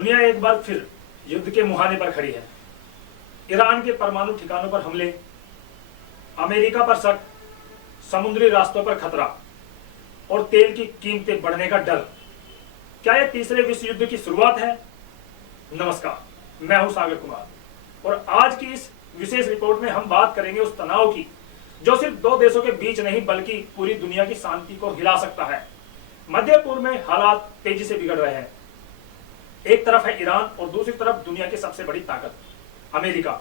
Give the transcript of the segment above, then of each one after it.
दुनिया एक बार फिर युद्ध के मुहाने पर खड़ी है। ईरान के परमाणु ठिकानों पर हमले, अमेरिका पर शक, समुद्री रास्तों पर खतरा और तेल की कीमतें बढ़ने का डर। क्या यह तीसरे विश्व युद्ध की शुरुआत है? नमस्कार, मैं हूं सागर कुमार और आज की इस विशेष रिपोर्ट में हम बात करेंगे उस तनाव की जो सिर्फ दो देशों के बीच नहीं बल्कि पूरी दुनिया की शांति को हिला सकता है। मध्य पूर्व में हालात तेजी से बिगड़ रहे हैं। एक तरफ है ईरान और दूसरी तरफ दुनिया की सबसे बड़ी ताकत अमेरिका।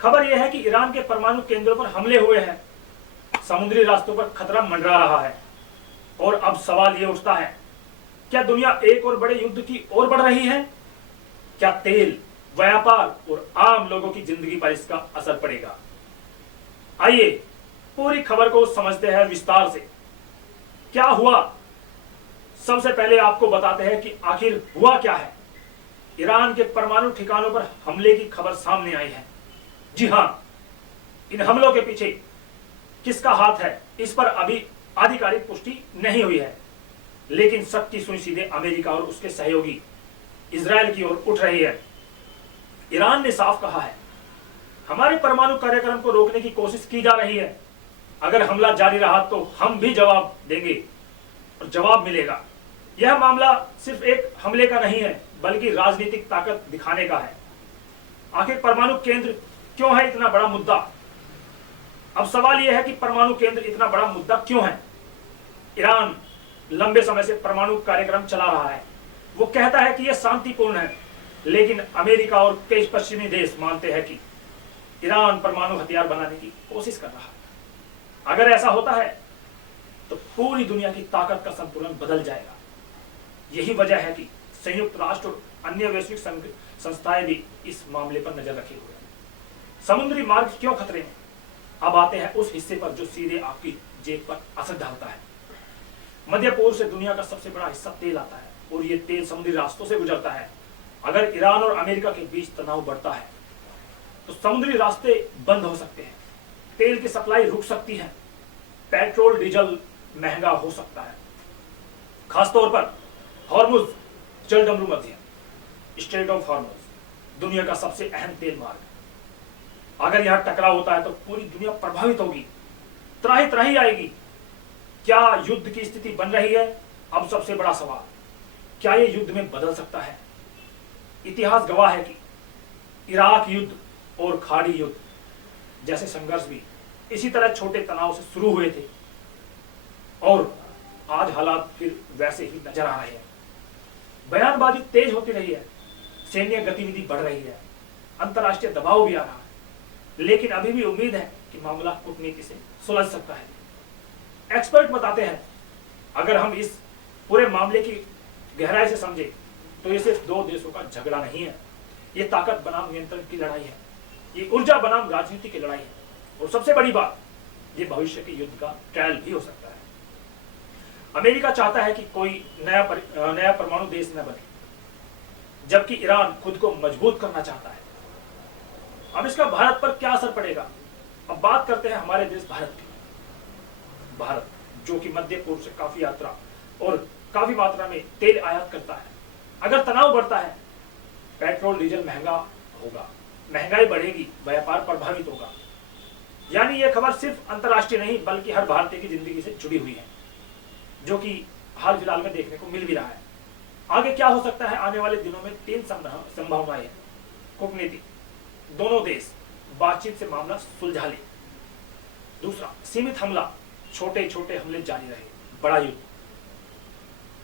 खबर यह है कि ईरान के परमाणु केंद्रों पर हमले हुए हैं, समुद्री रास्तों पर खतरा मंडरा रहा है और अब सवाल यह उठता है, क्या दुनिया एक और बड़े युद्ध की ओर बढ़ रही है? क्या तेल, व्यापार और आम लोगों की जिंदगी पर इसका असर पड़ेगा? आइए पूरी खबर को समझते हैं विस्तार से। क्या हुआ? सबसे पहले आपको बताते हैं कि आखिर हुआ क्या है। ईरान के परमाणु ठिकानों पर हमले की खबर सामने आई है। जी हां, इन हमलों के पीछे किसका हाथ है, इस पर अभी आधिकारिक पुष्टि नहीं हुई है, लेकिन शक की सुई सीधे अमेरिका और उसके सहयोगी इजरायल की ओर उठ रही है। ईरान ने साफ कहा है, हमारे परमाणु कार्यक्रम को रोकने की कोशिश की जा रही है। अगर हमला जारी रहा तो हम भी जवाब देंगे और जवाब मिलेगा। यह मामला सिर्फ एक हमले का नहीं है बल्कि राजनीतिक ताकत दिखाने का है। आखिर परमाणु केंद्र क्यों है इतना बड़ा मुद्दा? अब सवाल यह है कि परमाणु केंद्र इतना बड़ा मुद्दा क्यों है? ईरान लंबे समय से परमाणु कार्यक्रम चला रहा है। वो कहता है कि यह शांतिपूर्ण है, लेकिन अमेरिका और कई पश्चिमी देश मानते हैं कि ईरान परमाणु हथियार बनाने की कोशिश कर रहा है। अगर ऐसा होता है तो पूरी दुनिया की ताकत का संतुलन बदल जाएगा। यही वजह है कि संयुक्त राष्ट्र और अन्य वैश्विक संस्थाएं भी इस मामले पर नजर रखे हुए हैं। समुद्री मार्ग क्यों खतरे में? अब आते हैं उस हिस्से पर जो सीधे आपकी जेब पर असर डालता है। मध्य पूर्व से दुनिया का सबसे बड़ा हिस्सा तेल आता है और ये तेल समुद्री रास्तों से गुजरता है। अगर ईरान और अमेरिका के बीच तनाव बढ़ता है तो समुद्री रास्ते बंद हो सकते हैं, तेल की सप्लाई रुक सकती है, पेट्रोल डीजल महंगा हो सकता है। खासतौर पर हॉर्मुज जलडमरू मध्य, स्ट्रेट ऑफ हॉर्मुज दुनिया का सबसे अहम तेल मार्ग। अगर यहां टकराव होता है तो पूरी दुनिया प्रभावित होगी, त्राही त्राही आएगी। क्या युद्ध की स्थिति बन रही है? अब सबसे बड़ा सवाल, क्या यह युद्ध में बदल सकता है? इतिहास गवाह है कि इराक युद्ध और खाड़ी युद्ध जैसे संघर्ष भी इसी तरह छोटे तनाव से शुरू हुए थे और आज हालात फिर वैसे ही नजर आ रहे हैं। बयानबाजी तेज होती रही है, सैन्य गतिविधि बढ़ रही है, अंतर्राष्ट्रीय दबाव भी आ रहा है, लेकिन अभी भी उम्मीद है कि मामला कूटनीति से सुलझ सकता है। एक्सपर्ट बताते हैं, अगर हम इस पूरे मामले की गहराई से समझे तो ये सिर्फ दो देशों का झगड़ा नहीं है, ये ताकत बनाम नियंत्रण की लड़ाई है, ये ऊर्जा बनाम राजनीति की लड़ाई है और सबसे बड़ी बात, ये भविष्य के युद्ध का ट्रायल भी हो सकता है। अमेरिका चाहता है कि कोई नया परमाणु देश न बने, जबकि ईरान खुद को मजबूत करना चाहता है। अब इसका भारत पर क्या असर पड़ेगा? अब बात करते हैं हमारे देश भारत की। भारत जो कि मध्य पूर्व से काफी यात्रा और काफी मात्रा में तेल आयात करता है। अगर तनाव बढ़ता है, पेट्रोल डीजल महंगा होगा, महंगाई बढ़ेगी, व्यापार प्रभावित होगा। यानी यह खबर सिर्फ अंतर्राष्ट्रीय नहीं बल्कि हर भारतीय की जिंदगी से जुड़ी हुई है, जो कि हाल फिलहाल में देखने को मिल भी रहा है। आगे क्या हो सकता है? आने वाले दिनों में तीन संभावनाएं हैं। कूटनीति, दोनों देश बातचीत से मामला सुलझा ले। दूसरा, सीमित हमला, छोटे छोटे हमले जारी रहे। बड़ा युद्ध,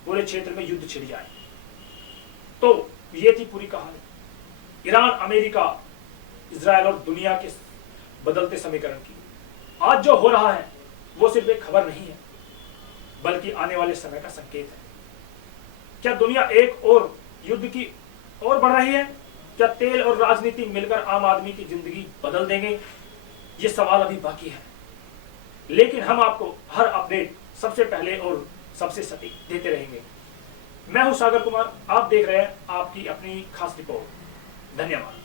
पूरे क्षेत्र में युद्ध छिड़ जाए। तो ये थी पूरी कहानी ईरान, अमेरिका, इजरायल और दुनिया के बदलते समीकरण की। आज जो हो रहा है वो सिर्फ एक खबर नहीं है बल्कि आने वाले समय का संकेत है। क्या दुनिया एक और युद्ध की ओर बढ़ रही है? क्या तेल और राजनीति मिलकर आम आदमी की जिंदगी बदल देंगे? ये सवाल अभी बाकी है, लेकिन हम आपको हर अपडेट सबसे पहले और सबसे सटीक देते रहेंगे। मैं हूं सागर कुमार, आप देख रहे हैं आपकी अपनी खास रिपोर्ट। धन्यवाद।